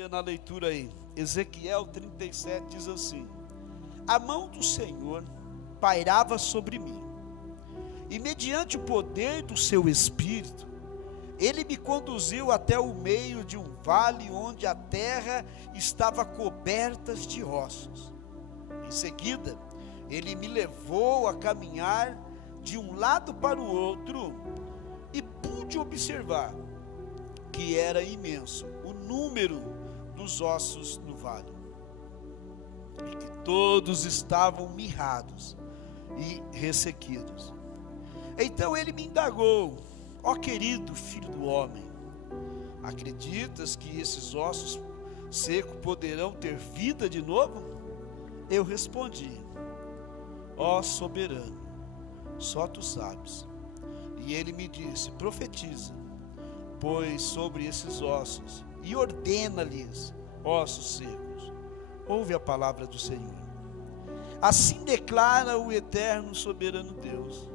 ler na leitura aí. Ezequiel 37 diz assim: a mão do Senhor pairava sobre mim, e mediante o poder do seu Espírito, Ele me conduziu até o meio de um vale onde a terra estava coberta de ossos. Em seguida, Ele me levou a caminhar de um lado para o outro, e pude observar que era imenso o número dos ossos no vale, e que todos estavam mirrados e ressequidos. Então ele me indagou: ó querido filho do homem, acreditas que esses ossos secos poderão ter vida de novo? Eu respondi: ó soberano, só tu sabes. E ele me disse: profetiza, pois, sobre esses ossos, e ordena-lhes, ossos secos, ouve a palavra do Senhor. Assim declara o eterno soberano Deus: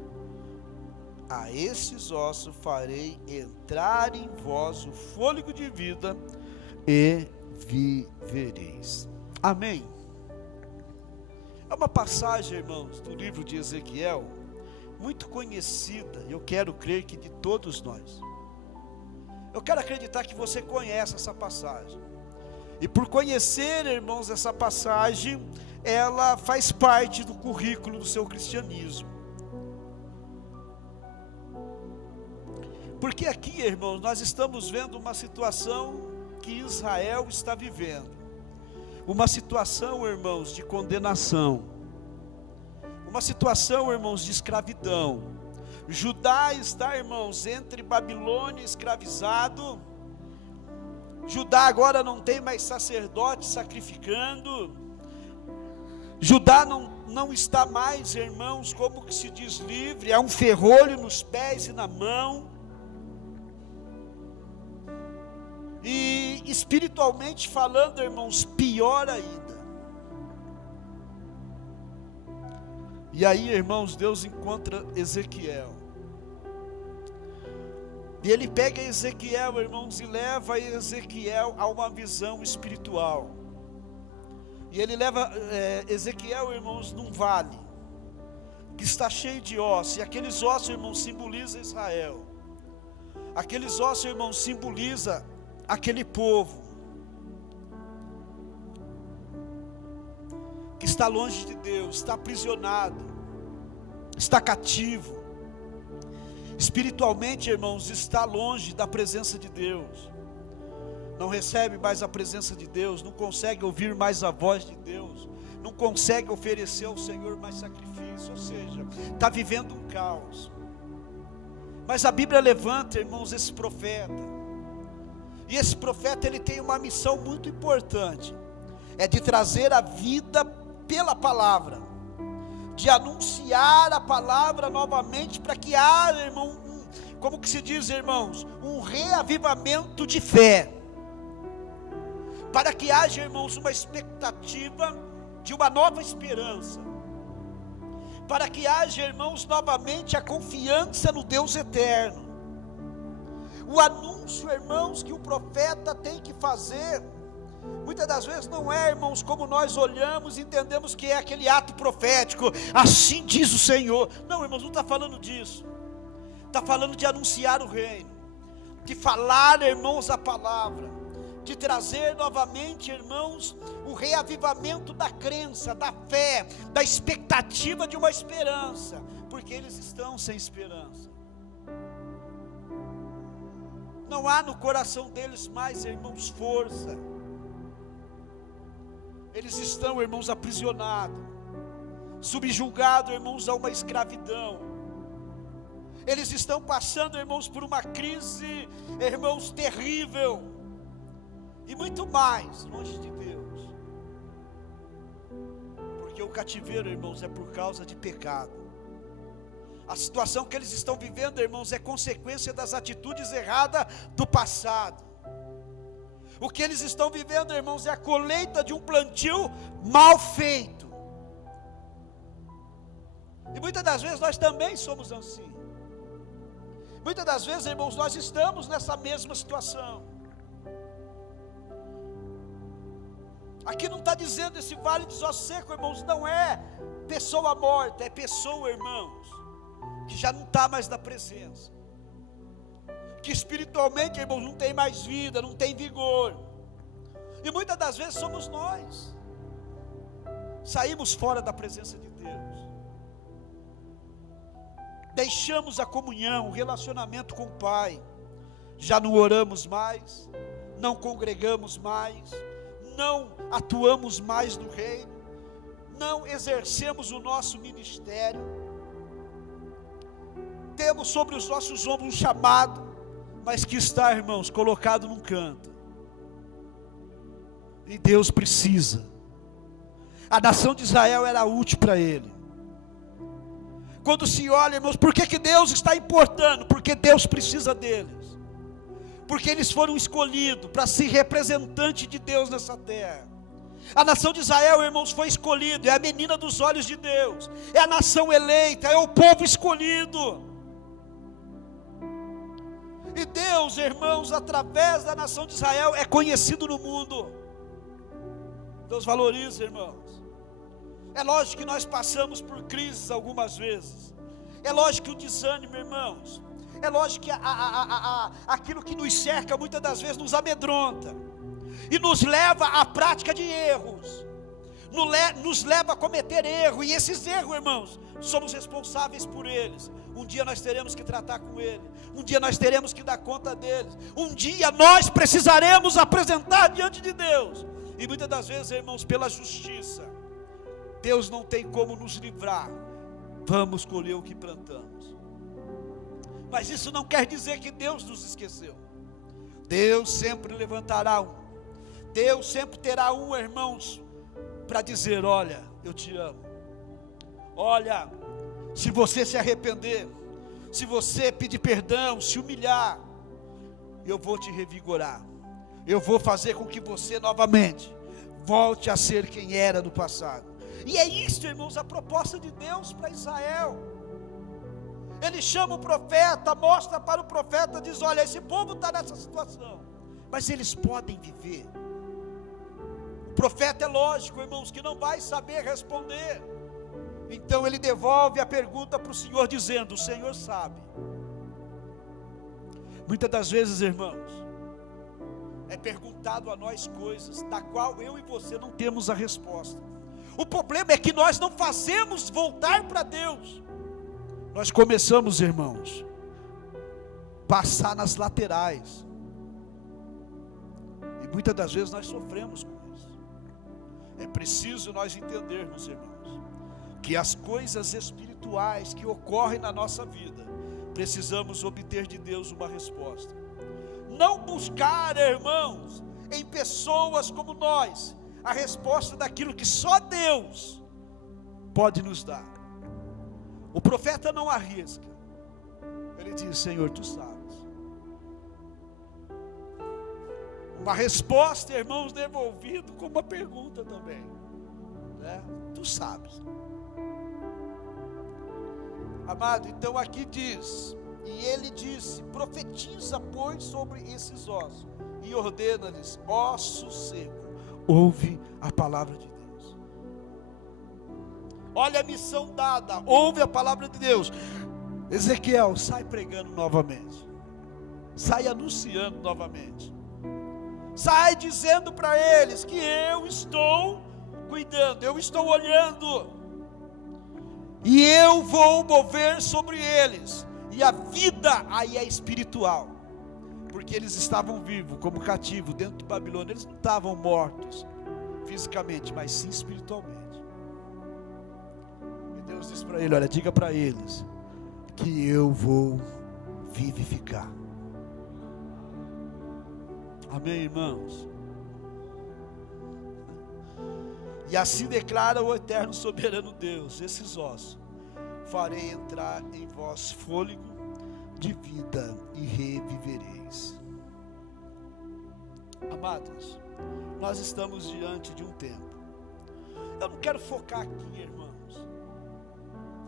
a esses ossos farei entrar em vós o fôlego de vida, e vivereis. Amém. É uma passagem, irmãos, do livro de Ezequiel, muito conhecida, eu quero crer que de todos nós. Eu quero acreditar que você conhece essa passagem, e por conhecer, irmãos, essa passagem, ela faz parte do currículo do seu cristianismo. Porque aqui, irmãos, nós estamos vendo uma situação que Israel está vivendo, uma situação, irmãos, de condenação, uma situação, irmãos, de escravidão. Judá está, irmãos, entre Babilônia escravizado. Judá agora não tem mais sacerdote sacrificando. Judá não está mais, irmãos, como que se diz, livre. Há um ferrolho nos pés e na mão. E espiritualmente falando, irmãos, pior ainda. E aí, irmãos, Deus encontra Ezequiel. E ele pega Ezequiel, irmãos, e leva Ezequiel a uma visão espiritual. E ele leva Ezequiel, irmãos, num vale que está cheio de ossos. E aqueles ossos, irmãos, simbolizam Israel. Aqueles ossos, irmãos, simbolizam aquele povo que está longe de Deus, está aprisionado, está cativo, espiritualmente, irmãos, está longe da presença de Deus, não recebe mais a presença de Deus, não consegue ouvir mais a voz de Deus, não consegue oferecer ao Senhor mais sacrifício, ou seja, está vivendo um caos. Mas a Bíblia levanta, irmãos, esse profeta, e esse profeta ele tem uma missão muito importante, é de trazer a vida pela palavra, de anunciar a palavra novamente, para que haja, irmão, como que se diz, irmãos, um reavivamento de fé, para que haja, irmãos, uma expectativa de uma nova esperança, para que haja, irmãos, novamente a confiança no Deus eterno. O anúncio, irmãos, que o profeta tem que fazer, muitas das vezes não é, irmãos, como nós olhamos e entendemos que é aquele ato profético, assim diz o Senhor. Não, irmãos, não está falando disso, está falando de anunciar o reino, de falar, irmãos, a palavra, de trazer novamente, irmãos, o reavivamento da crença, da fé, da expectativa de uma esperança, porque eles estão sem esperança. Não há no coração deles mais, irmãos, força. Eles estão, irmãos, aprisionados, subjugados, irmãos, a uma escravidão. Eles estão passando, irmãos, por uma crise, irmãos, terrível, e muito mais, longe de Deus, porque o cativeiro, irmãos, é por causa de pecado. A situação que eles estão vivendo, irmãos, é consequência das atitudes erradas do passado. O que eles estão vivendo, irmãos, é a colheita de um plantio mal feito. E muitas das vezes nós também somos assim. Muitas das vezes, irmãos, nós estamos nessa mesma situação. Aqui não está dizendo esse vale de ossos secos, irmãos, não é pessoa morta, é pessoa, irmãos, que já não está mais na presença, que espiritualmente, irmãos, não tem mais vida, não tem vigor. E muitas das vezes somos nós, saímos fora da presença de Deus, deixamos a comunhão, o relacionamento com o Pai, já não oramos mais, não congregamos mais, não atuamos mais no reino, não exercemos o nosso ministério, temos sobre os nossos ombros um chamado, mas que está, irmãos, colocado num canto, e Deus precisa. A nação de Israel era útil para ele. Quando se olha, irmãos, por que Deus está importando? Porque Deus precisa deles, porque eles foram escolhidos para ser representante de Deus nessa terra. A nação de Israel, irmãos, foi escolhido, é a menina dos olhos de Deus, é a nação eleita, é o povo escolhido. E Deus, irmãos, através da nação de Israel, é conhecido no mundo. Deus valoriza, irmãos. É lógico que nós passamos por crises algumas vezes, é lógico que o desânimo, irmãos, é lógico que aquilo que nos cerca muitas das vezes nos amedronta e nos leva à prática de erros, nos leva a cometer erro, e esses erros, irmãos, somos responsáveis por eles. Um dia nós teremos que tratar com ele, um dia nós teremos que dar conta deles, um dia nós precisaremos apresentar diante de Deus, e muitas das vezes, irmãos, pela justiça, Deus não tem como nos livrar, vamos colher o que plantamos. Mas isso não quer dizer que Deus nos esqueceu. Deus sempre levantará um, Deus sempre terá um, irmãos, para dizer: olha, eu te amo, olha, se você se arrepender, se você pedir perdão, se humilhar, eu vou te revigorar, eu vou fazer com que você novamente volte a ser quem era no passado. E é isso, irmãos, a proposta de Deus para Israel. Ele chama o profeta, mostra para o profeta, diz: olha, esse povo está nessa situação, mas eles podem viver. O profeta, é lógico, irmãos, que não vai saber responder, então ele devolve a pergunta para o Senhor, dizendo: o Senhor sabe. Muitas das vezes, irmãos, é perguntado a nós coisas, da qual eu e você não temos a resposta. O problema é que nós não fazemos voltar para Deus. Nós começamos, irmãos, passar nas laterais, e muitas das vezes nós sofremos com isso. É preciso nós entendermos, irmãos, que as coisas espirituais que ocorrem na nossa vida, precisamos obter de Deus uma resposta. Não buscar, irmãos, em pessoas como nós, a resposta daquilo que só Deus pode nos dar. O profeta não arrisca, ele diz: Senhor, tu sabes. Uma resposta, irmãos, devolvido com uma pergunta também, né? Tu sabes. Amado, então aqui diz: e ele disse: profetiza, pois, sobre esses ossos, e ordena-lhes: osso seco, ouve a palavra de Deus. Olha a missão dada, ouve a palavra de Deus. Ezequiel, sai pregando novamente, sai anunciando novamente, sai dizendo para eles que eu estou cuidando, eu estou olhando, e eu vou mover sobre eles. E a vida aí é espiritual, porque eles estavam vivos como cativos dentro de Babilônia. Eles não estavam mortos fisicamente, mas sim espiritualmente. E Deus diz para ele: olha, diga para eles que eu vou vivificar. Amém, irmãos? E assim declara o eterno soberano Deus: esses ossos farei entrar em vós fôlego de vida e revivereis. Amados, nós estamos diante de um tempo. Eu não quero focar aqui, irmãos,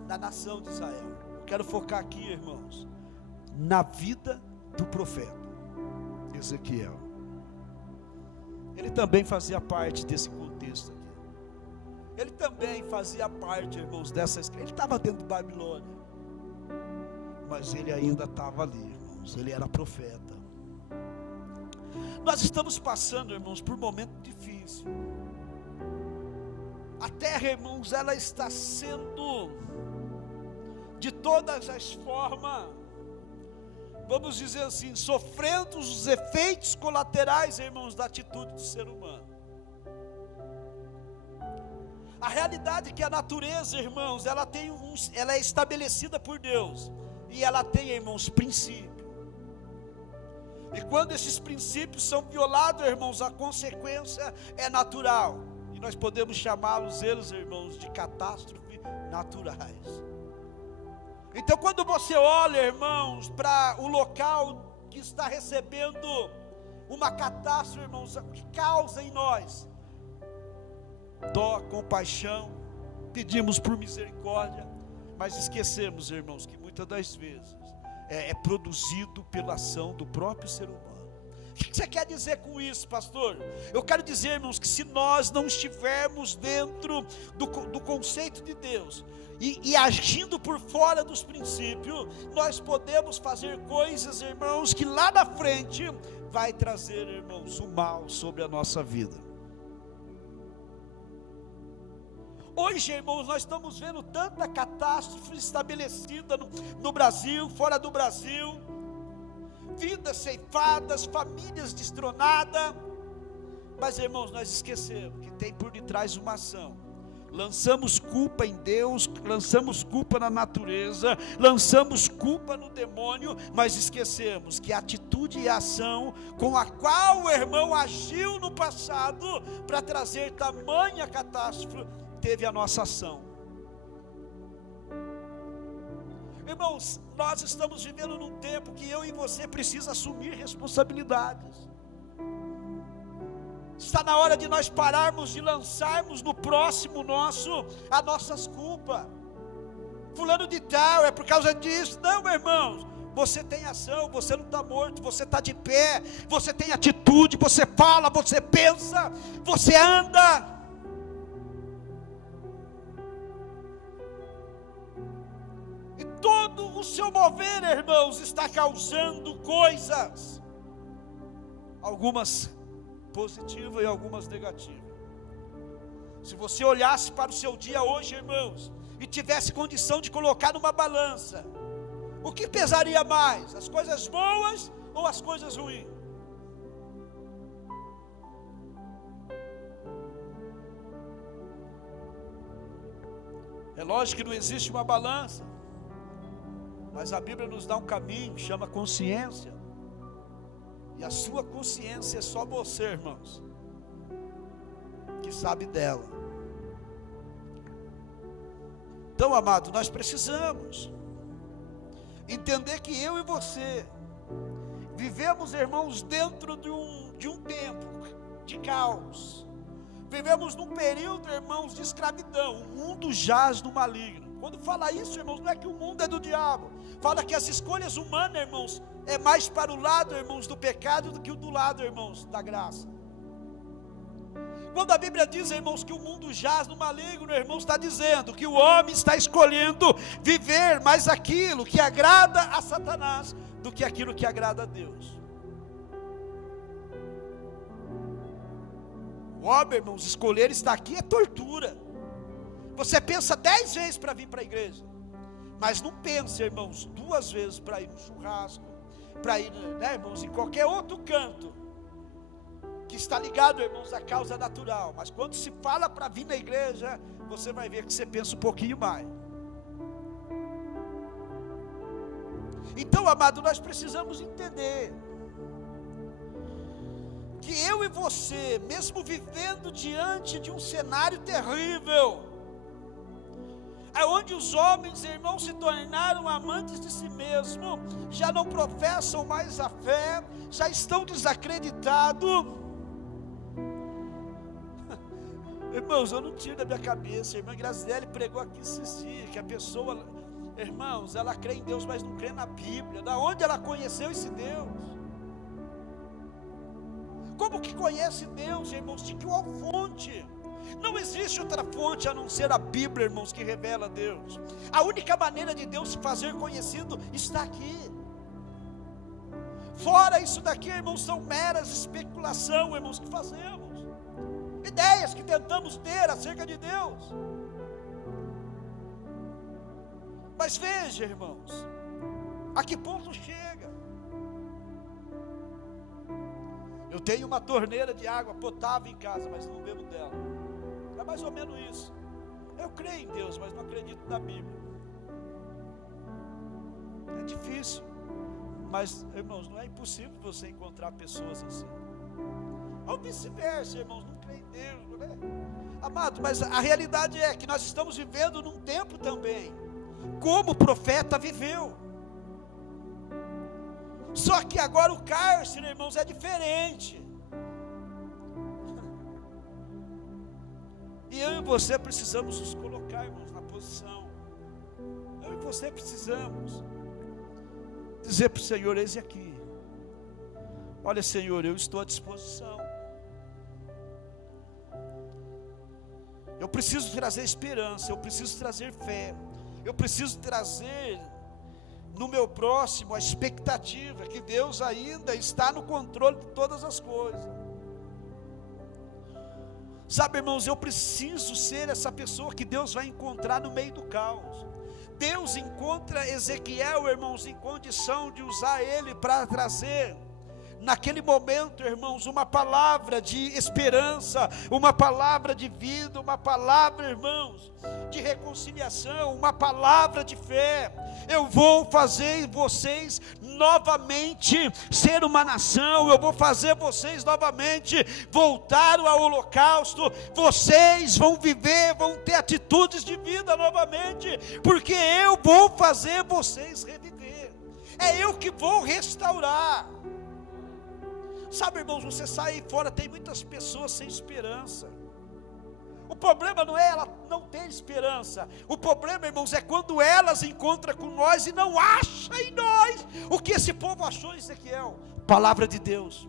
na nação de Israel. Eu quero focar aqui, irmãos, na vida do profeta Ezequiel. Ele também fazia parte desse contexto. Cristo aqui. Ele também fazia parte, irmãos, dessa escravidão. Ele estava dentro de Babilônia, mas ele ainda estava ali, irmãos. Ele era profeta. Nós estamos passando, irmãos, por um momento difícil. A terra, irmãos, ela está sendo, de todas as formas, vamos dizer assim, sofrendo os efeitos colaterais, irmãos, da atitude do ser humano. A realidade é que a natureza, irmãos, ela é estabelecida por Deus, e ela tem, irmãos, princípios. E quando esses princípios são violados, irmãos, a consequência é natural. E nós podemos chamá-los, irmãos, de catástrofes naturais. Então, quando você olha, irmãos, para o local que está recebendo uma catástrofe, irmãos, o que causa em nós dó, compaixão, pedimos por misericórdia, mas esquecemos, irmãos, que muitas das vezes é produzido pela ação do próprio ser humano. O que você quer dizer com isso, pastor? Eu quero dizer, irmãos, que se nós não estivermos dentro do conceito de Deus e agindo por fora dos princípios, nós podemos fazer coisas, irmãos, que lá na frente vai trazer, irmãos, o mal sobre a nossa vida. Hoje, irmãos, nós estamos vendo tanta catástrofe estabelecida no Brasil, fora do Brasil, vidas ceifadas, famílias destronadas, mas, irmãos, nós esquecemos que tem por detrás uma ação. Lançamos culpa em Deus, lançamos culpa na natureza, lançamos culpa no demônio, mas esquecemos que a atitude e a ação com a qual o irmão agiu no passado para trazer tamanha catástrofe, teve a nossa ação. Irmãos, nós estamos vivendo num tempo que eu e você precisa assumir responsabilidades. Está na hora de nós pararmos de lançarmos no próximo nosso as nossas culpas. Fulano de tal, é por causa disso. Não, irmãos, você tem ação, você não está morto, você está de pé, você tem atitude, você fala, você pensa, você anda. Todo o seu mover, irmãos, está causando coisas, algumas positivas e algumas negativas. Se você olhasse para o seu dia hoje, irmãos, e tivesse condição de colocar numa balança, o que pesaria mais, as coisas boas ou as coisas ruins? É lógico que não existe uma balança, mas a Bíblia nos dá um caminho, chama consciência. E a sua consciência é só você, irmãos, que sabe dela. Então, amado, nós precisamos entender que eu e você vivemos, irmãos, dentro de um tempo de caos. Vivemos num período, irmãos, de escravidão. O mundo jaz no maligno. Quando fala isso, irmãos, não é que o mundo é do diabo. Fala que as escolhas humanas, irmãos, é mais para o lado, irmãos, do pecado do que o do lado, irmãos, da graça. Quando a Bíblia diz, irmãos, que o mundo jaz no maligno, irmãos, está dizendo que o homem está escolhendo viver mais aquilo que agrada a Satanás do que aquilo que agrada a Deus. O homem, irmãos, escolher estar aqui é tortura. Você pensa 10 vezes para vir para a igreja, mas não pensa, irmãos, 2 vezes para ir no churrasco, para ir, né, irmãos, em qualquer outro canto que está ligado, irmãos, à causa natural. Mas quando se fala para vir na igreja, você vai ver que você pensa um pouquinho mais. Então, amado, nós precisamos entender que eu e você, mesmo vivendo diante de um cenário terrível, onde os homens, irmãos, se tornaram amantes de si mesmos, já não professam mais a fé, já estão desacreditados. Irmãos, eu não tiro da minha cabeça, a irmã Graziele pregou aqui esses dias, que a pessoa, irmãos, ela crê em Deus, mas não crê na Bíblia. Da onde ela conheceu esse Deus? Como que conhece Deus, irmãos? De qual fonte? Não existe outra fonte a não ser a Bíblia, irmãos, que revela Deus. A única maneira de Deus se fazer conhecido está aqui. Fora isso daqui, irmãos, são meras especulação, irmãos, que fazemos, ideias que tentamos ter acerca de Deus. Mas veja, irmãos, a que ponto chega. Eu tenho uma torneira de água potável em casa, mas não bebo dela. É mais ou menos isso. Eu creio em Deus, mas não acredito na Bíblia. É difícil. Mas, irmãos, não é impossível você encontrar pessoas assim. Ou vice-versa, irmãos, não creio em Deus, não é? Amado, mas a realidade é que nós estamos vivendo num tempo também, como o profeta viveu. Só que agora o cárcere, irmãos, é diferente. E eu e você precisamos nos colocar, irmãos, na posição. Eu e você precisamos dizer para o Senhor: eis aqui, olha, Senhor, eu estou à disposição. Eu preciso trazer esperança, eu preciso trazer fé, eu preciso trazer no meu próximo a expectativa que Deus ainda está no controle de todas as coisas. Sabe, irmãos, eu preciso ser essa pessoa que Deus vai encontrar no meio do caos. Deus encontra Ezequiel, irmãos, em condição de usar ele para trazer, naquele momento, irmãos, uma palavra de esperança, uma palavra de vida, uma palavra, irmãos, de reconciliação, uma palavra de fé. Eu vou fazer vocês novamente ser uma nação, eu vou fazer vocês novamente voltar ao holocausto, vocês vão viver, vão ter atitudes de vida novamente, porque eu vou fazer vocês reviver, é eu que vou restaurar. Sabe, irmãos, você sai fora, tem muitas pessoas sem esperança. O problema não é ela não ter esperança. O problema, irmãos, é quando elas encontram com nós e não acham em nós o que esse povo achou em Ezequiel. Palavra de Deus.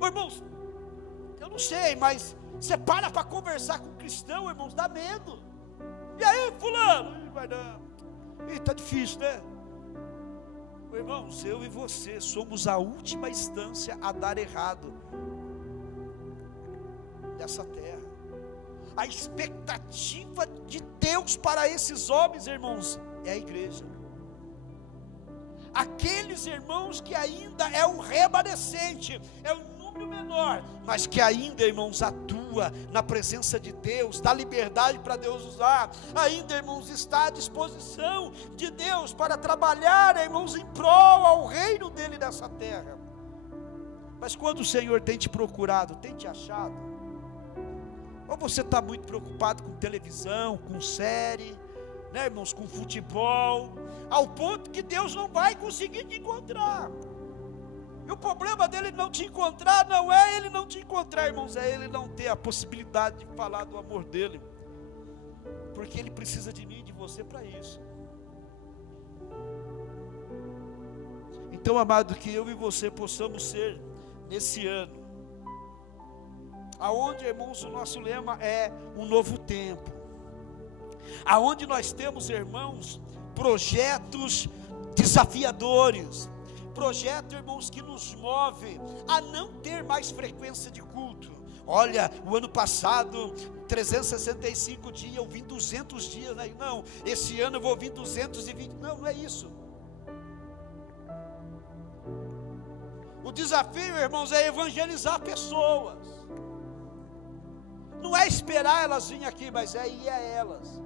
Ô, irmãos, eu não sei, mas você para conversar com um cristão, irmãos, dá medo. E aí, fulano? Vai dar. Ih, tá difícil, né? Irmãos, eu e você somos a última instância a dar errado dessa terra. A expectativa de Deus para esses homens, irmãos, é a igreja. Aqueles irmãos que ainda é um remanescente, é um número menor, mas que ainda, irmãos, atua na presença de Deus, dá liberdade para Deus usar, ainda, irmãos, está à disposição de Deus para trabalhar, irmãos, em prol ao reino dele nessa terra. Mas quando o Senhor tem te procurado, tem te achado, ou você está muito preocupado com televisão, com série, né, irmãos, com futebol, ao ponto que Deus não vai conseguir te encontrar. E o problema dele não te encontrar, não é ele não te encontrar, irmãos, é ele não ter a possibilidade de falar do amor dele, porque ele precisa de mim e de você para isso. Então, amado, que eu e você possamos ser, nesse ano, aonde, irmãos, o nosso lema é um novo tempo, aonde nós temos, irmãos, projetos desafiadores, projeto, irmãos, que nos move a não ter mais frequência de culto. Olha, o ano passado, 365 dias, eu vim 200 dias, né? Não, esse ano eu vou vir 220, não é isso. O desafio, irmãos, é evangelizar pessoas, não é esperar elas virem aqui, mas é ir a elas,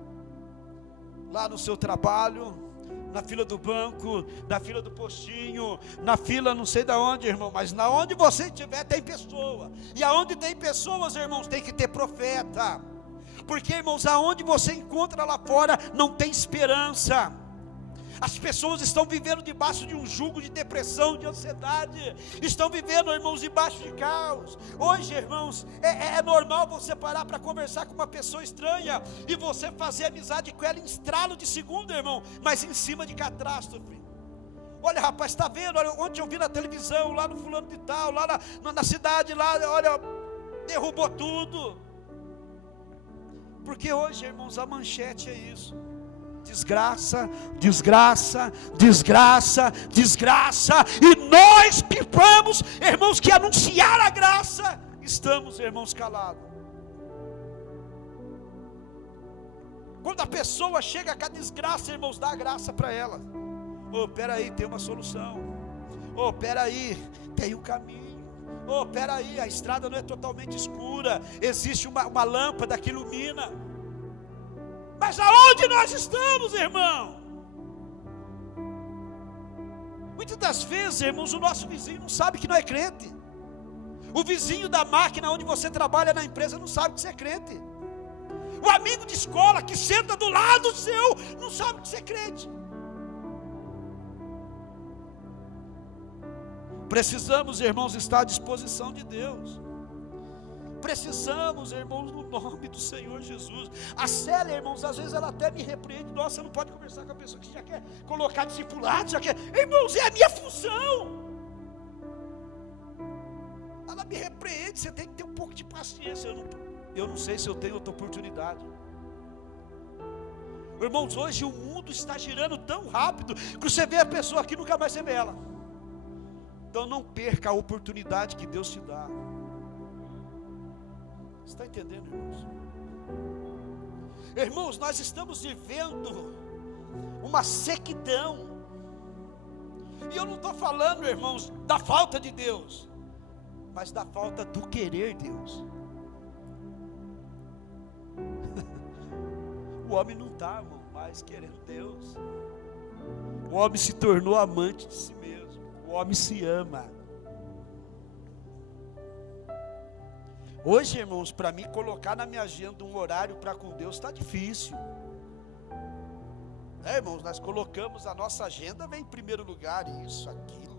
lá no seu trabalho, na fila do banco, na fila do postinho, na fila não sei da onde, irmão, mas na onde você estiver tem pessoa, e aonde tem pessoas, irmãos, tem que ter profeta, porque, irmãos, aonde você encontra lá fora, não tem esperança. As pessoas estão vivendo debaixo de um jugo de depressão, de ansiedade, estão vivendo, irmãos, debaixo de caos. Hoje, irmãos, é normal você parar para conversar com uma pessoa estranha, e você fazer amizade com ela em estralo de segundo, irmão, mas em cima de catástrofe. Olha, rapaz, está vendo? Olha, ontem eu vi na televisão, lá no fulano de tal, lá na cidade, lá, olha, derrubou tudo. Porque hoje, irmãos, a manchete é isso: desgraça, desgraça, desgraça, desgraça. E nós vamos, irmãos, que anunciar a graça, estamos, irmãos, calados. Quando a pessoa chega com a desgraça, irmãos, dá a graça para ela. Oh, peraí, tem uma solução. Oh, peraí, tem um caminho. Oh, peraí, a estrada não é totalmente escura, existe uma lâmpada que ilumina. Mas aonde nós estamos, irmão? Muitas das vezes, irmãos, o nosso vizinho não sabe que não é crente. O vizinho da máquina onde você trabalha na empresa não sabe que você é crente. O amigo de escola que senta do lado seu não sabe que você é crente. Precisamos, irmãos, estar à disposição de Deus. Precisamos, irmãos, no nome do Senhor Jesus. A Célia, irmãos, às vezes ela até me repreende. Nossa, você não pode conversar com a pessoa que já quer colocar discipulado, já quer. Irmãos, é a minha função. Ela me repreende, você tem que ter um pouco de paciência. Eu não sei se eu tenho outra oportunidade. Irmãos, hoje o mundo está girando tão rápido que você vê a pessoa aqui, nunca mais você vê ela. Então não perca a oportunidade que Deus te dá. Você está entendendo, irmãos? Irmãos, nós estamos vivendo uma sequidão. E eu não estou falando, irmãos, da falta de Deus, mas da falta do querer Deus. O homem não está, irmão, mais querendo Deus. O homem se tornou amante de si mesmo. O homem se ama. Hoje, irmãos, para mim colocar na minha agenda um horário para com Deus está difícil. Irmãos, nós colocamos a nossa agenda, vem em primeiro lugar, isso, aquilo.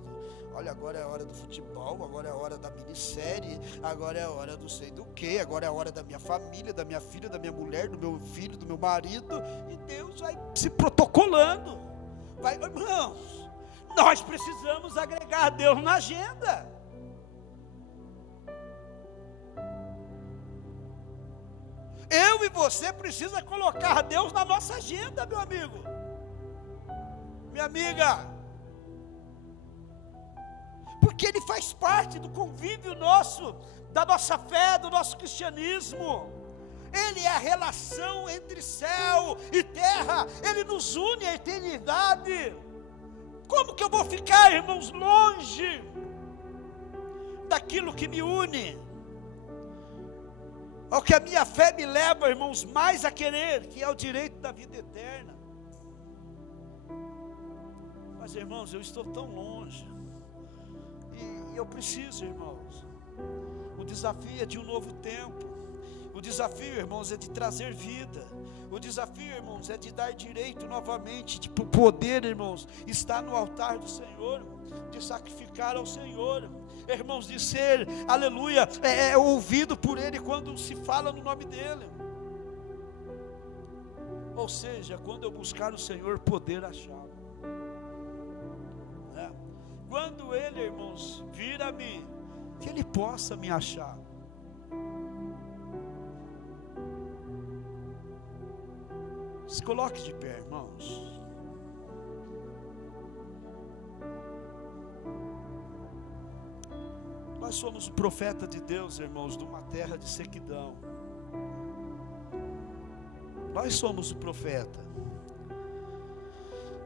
Olha, agora é a hora do futebol, agora é a hora da minissérie, agora é a hora do sei do que, agora é a hora da minha família, da minha filha, da minha mulher, do meu filho, do meu marido. E Deus vai se protocolando. Irmãos, nós precisamos agregar Deus na agenda. Eu e você precisa colocar Deus na nossa agenda, meu amigo, minha amiga, porque Ele faz parte do convívio nosso, da nossa fé, do nosso cristianismo. Ele é a relação entre céu e terra, Ele nos une à eternidade. Como que eu vou ficar, irmãos, longe daquilo que me une? Ao que a minha fé me leva, irmãos, mais a querer, que é o direito da vida eterna. Mas, irmãos, eu estou tão longe, e eu preciso, irmãos. O desafio é de um novo tempo. O desafio, irmãos, é de trazer vida. O desafio, irmãos, é de dar direito novamente, de poder, irmãos, estar no altar do Senhor, de sacrificar ao Senhor, irmãos, de ser, aleluia, ouvido por Ele quando se fala no nome dEle. Ou seja, quando eu buscar o Senhor, poder achá-lo. Quando Ele, irmãos, vir a mim, que Ele possa me achar. Se coloque de pé, irmãos. Nós somos o profeta de Deus, irmãos, de uma terra de sequidão. Nós somos o profeta.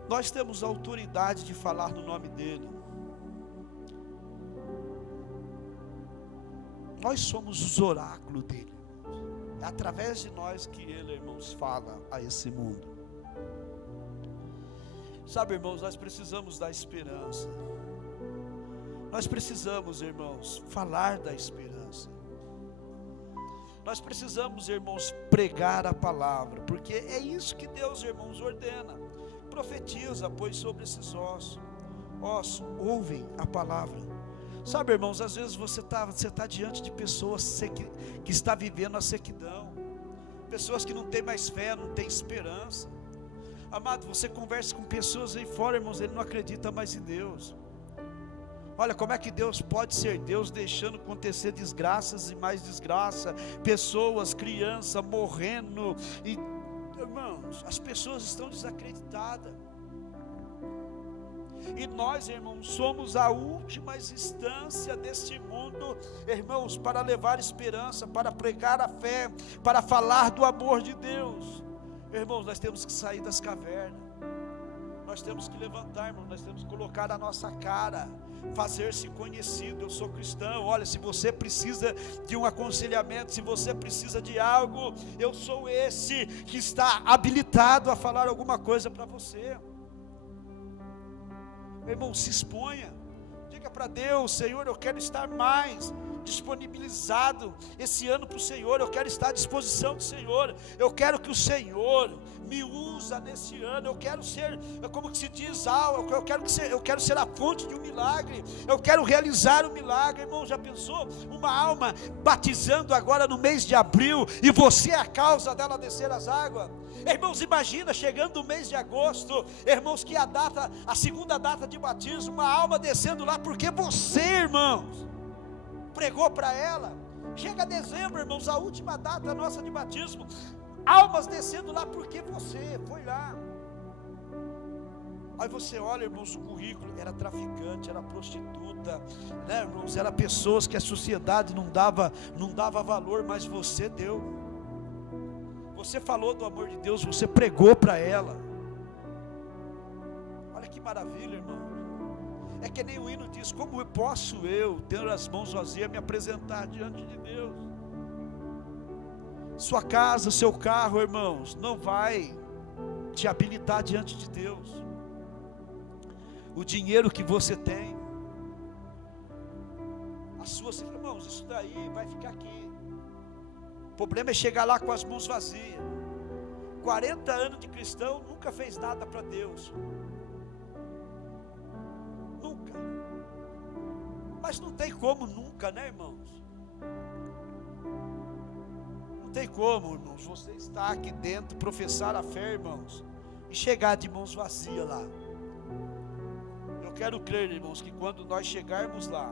Nós temos a autoridade de falar no nome dEle. Nós somos os oráculos dEle. É através de nós que Ele, irmãos, fala a esse mundo. Sabe, irmãos, nós precisamos da esperança. Nós precisamos, irmãos, falar da esperança. Nós precisamos, irmãos, pregar a palavra, porque é isso que Deus, irmãos, ordena. Profetiza, pois, sobre esses ossos ouvem a palavra. Sabe, irmãos, às vezes você está diante de pessoas que está vivendo a sequidão, pessoas que não têm mais fé, não têm esperança. Amado, você conversa com pessoas aí fora, irmãos, ele não acredita mais em Deus. Olha como é que Deus pode ser Deus, deixando acontecer desgraças e mais desgraça, pessoas, crianças morrendo, e irmãos, as pessoas estão desacreditadas, e nós, irmãos, somos a última instância deste mundo, irmãos, para levar esperança, para pregar a fé, para falar do amor de Deus. Irmãos, nós temos que sair das cavernas, nós temos que levantar, irmão, nós temos que colocar a nossa cara, fazer-se conhecido. Eu sou cristão. Olha, se você precisa de um aconselhamento, se você precisa de algo, eu sou esse que está habilitado a falar alguma coisa para você. Irmão, se exponha, diga para Deus: Senhor, eu quero estar mais disponibilizado esse ano para o Senhor, eu quero estar à disposição do Senhor, eu quero que o Senhor me usa nesse ano, eu quero ser, como que se diz, eu quero ser a fonte de um milagre, eu quero realizar um milagre. Irmão, já pensou uma alma batizando agora no mês de abril, e você é a causa dela descer as águas? Irmãos, imagina chegando o mês de agosto, irmãos, que a segunda data de batismo, uma alma descendo lá, porque você, irmãos, pregou para ela. Chega dezembro, irmãos, a última data nossa de batismo, almas descendo lá porque você foi lá. Aí você olha, irmãos, o currículo, era traficante, era prostituta, né, irmãos, era pessoas que a sociedade não dava valor, mas você deu. Você falou do amor de Deus, você pregou para ela. Olha que maravilha, irmão. É que nem o hino diz: como posso eu, tendo as mãos vazias, me apresentar diante de Deus? Sua casa, seu carro, irmãos, não vai te habilitar diante de Deus. O dinheiro que você tem, as suas, irmãos, isso daí vai ficar aqui. O problema é chegar lá com as mãos vazias. 40 anos de cristão, nunca fez nada para Deus. Nunca. Mas não tem como nunca, né, irmãos? Não tem como, irmãos, você estar aqui dentro, professar a fé, irmãos, e chegar de mãos vazias lá. Eu quero crer, irmãos, que quando nós chegarmos lá,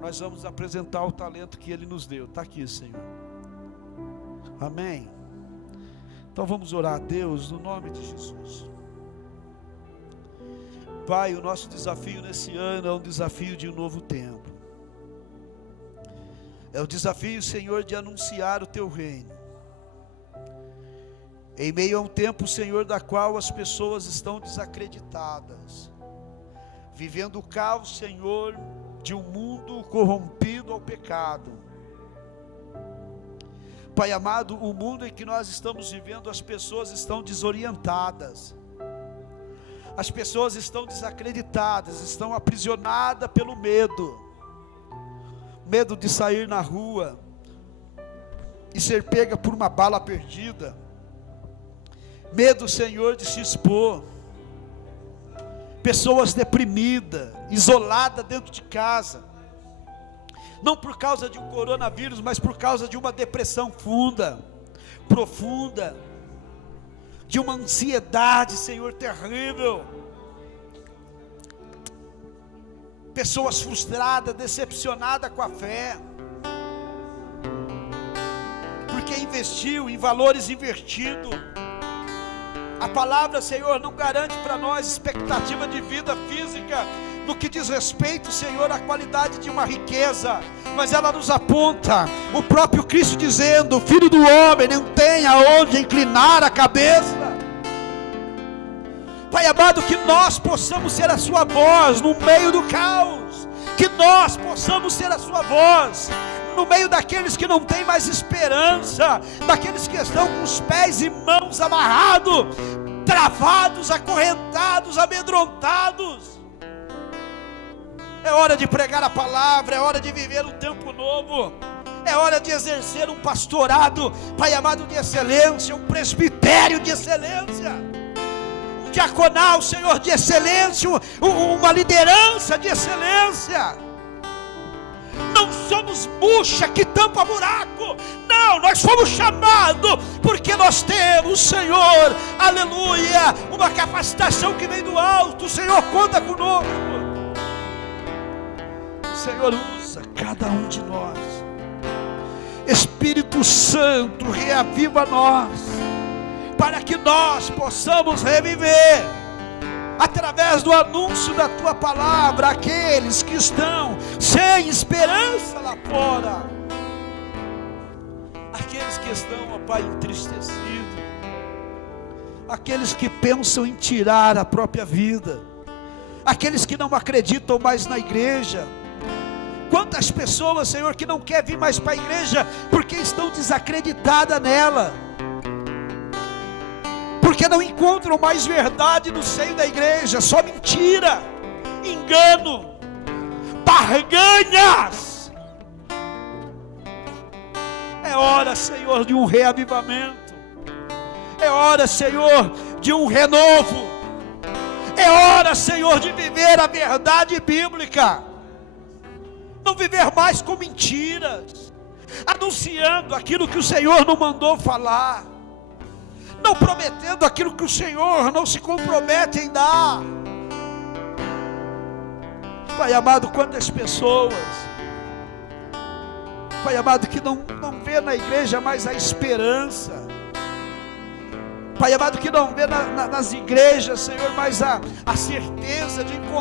nós vamos apresentar o talento que Ele nos deu. Está aqui, Senhor. Amém. Então vamos orar a Deus no nome de Jesus. Pai, o nosso desafio nesse ano é um desafio de um novo tempo. É o desafio, Senhor, de anunciar o Teu reino. Em meio a um tempo, Senhor, da qual as pessoas estão desacreditadas, vivendo o caos, Senhor, de um mundo corrompido ao pecado. Pai amado, o mundo em que nós estamos vivendo, as pessoas estão desorientadas, as pessoas estão desacreditadas, estão aprisionadas pelo medo de sair na rua e ser pega por uma bala perdida, medo, Senhor, de se expor, pessoas deprimidas, isoladas dentro de casa, não por causa de um coronavírus, mas por causa de uma depressão profunda, de uma ansiedade, Senhor, terrível. Pessoas frustradas, decepcionadas com a fé, porque investiu em valores invertidos. A palavra, Senhor, não garante para nós expectativa de vida física, no que diz respeito, Senhor, à qualidade de uma riqueza, mas ela nos aponta o próprio Cristo dizendo: Filho do homem não tem aonde inclinar a cabeça. Pai amado, que nós possamos ser a sua voz no meio do caos, que nós possamos ser a sua voz no meio daqueles que não têm mais esperança, daqueles que estão com os pés e mãos amarrados, travados, acorrentados, amedrontados. É hora de pregar a palavra, é hora de viver um tempo novo, é hora de exercer um pastorado, Pai amado, de excelência, um presbitério de excelência, um diaconal, Senhor, de excelência, uma liderança de excelência. Não somos bucha que tampa buraco, não, nós fomos chamados, porque nós temos, Senhor, aleluia, uma capacitação que vem do alto. O Senhor conta conosco. Senhor, usa cada um de nós. Espírito Santo, reaviva nós, para que nós possamos reviver, através do anúncio da Tua palavra, aqueles que estão sem esperança lá fora, aqueles que estão, ó Pai, entristecidos, aqueles que pensam em tirar a própria vida, aqueles que não acreditam mais na igreja. Quantas pessoas, Senhor, que não querem vir mais para a igreja, porque estão desacreditadas nela, porque não encontram mais verdade no seio da igreja, só mentira, engano, barganhas. É hora, Senhor, de um reavivamento, é hora, Senhor, de um renovo, é hora, Senhor, de viver a verdade bíblica, não viver mais com mentiras, anunciando aquilo que o Senhor não mandou falar, não prometendo aquilo que o Senhor não se compromete em dar. Pai amado, quantas pessoas, Pai amado, que não vê na igreja mais a esperança, Pai amado, que não vê nas igrejas, Senhor, mais a certeza de encontrar